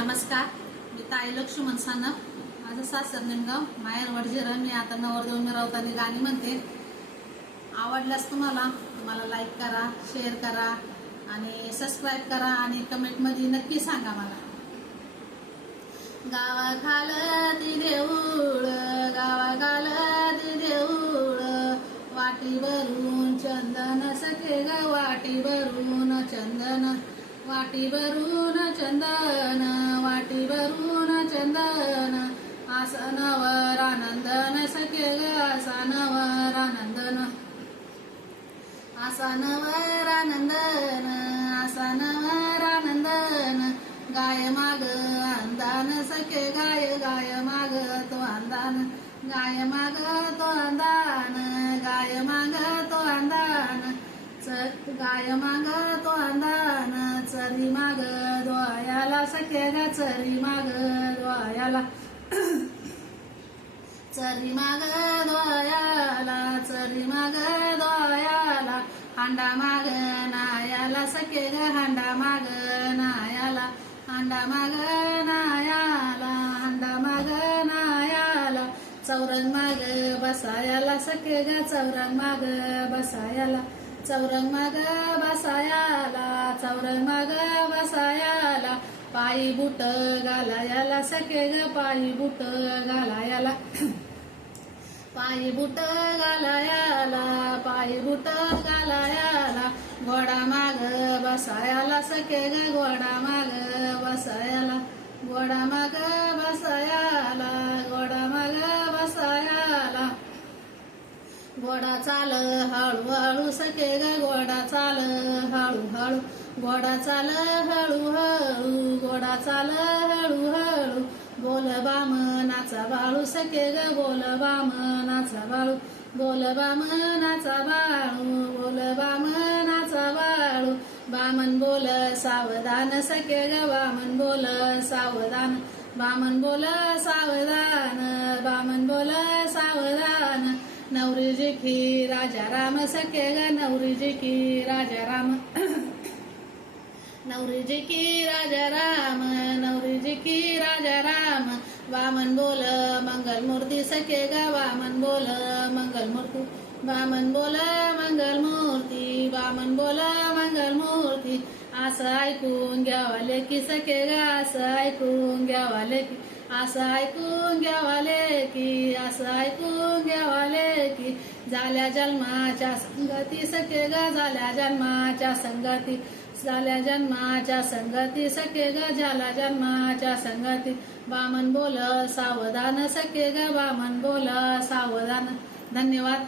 नमस्कार. मी ताई लक्ष्मण सानप माझं सासर निमगाव माहेर वडझिरं. मी आता नवरदेव मिरवताना गाणी म्हणते. आवडल्यास तुम्हाला तुम्हाला लाईक करा शेअर करा आणि सबस्क्राईब करा आणि कमेंटमध्ये नक्की सांगा मला. गावाखाल ती देऊळ गावाखाल ती देऊळ. वाटीवरून चंदन सखे ग वाटीवरून चंदन. वाटी भरून चंदन. वाटी चंदन आसनवर आनंदन सखे ग आसनवर आनंदन आसनवर आनंदन आसनवर आनंदन गाय माग अंदान सखे गाय गाय माग तो अंदान गाय माग तो अंदान गाय माग तो अंदान गाय माग तो अंदान चरी माग दोयाला सखे चरी माग दोयाला चरी माग द्वायाला चरी माग द्वायाला हांडा माग नायाला सखे ग हांडा माग नायाला. हांडा माग नायाला हांडा माग नायाला. चौरंग माग बसायाला सखे ग चौरंग माग बसायाला. चौरंग माग बसायाला चौरंग माग बसायाला पायी बुट घालायाला सखे ग पायी बुट घालायाला. पायी बुट घालायाला पायी बुट घालायाला घोडा माग बसायाला सखे ग घोडा माग बसायाला घोडा माग बसायाला. घोडा चाल हळूहळू सखे ग घोडा चाल हळूहळू. घोडा चाल हळूहळू. घोडा चाल हळूहळू. बोल बाम नाचा बाळू सखे ग बोल बाम नाचा बाळू. बोल बाम नाचा बाळू. बोल बाम नाचा बाळू. बामन बोल सावधान. सखे ग बामन बोल सावधान. बामन बोल सावधान. बामन बोल सावधान. नवरीजी की राजा राम सखे ग नवरीजी की राजा राम। नवरीजी की राजा राम नवरीजी की राजा राम। वामन बोल मंगल मूर्ती सखे ग वामन बोल मंगल मूर्ती वामन बोल मंगल मूर्ती वामन बोल मंगल मूर्ती। असं ऐकून घ्यावा की सखे ग असं ऐकून घ्यावा की असं ऐकून घ्यावाले की असं ऐकून घ्यावाले की झाल्या जन्माच्या संगती सखे ग झाल्या जन्माच्या संगती. झाल्या जन्माच्या संगती सखे ग झाला जन्माच्या संगती. बामन बोल सावधान सखे ग बामन बोल सावधान. धन्यवाद.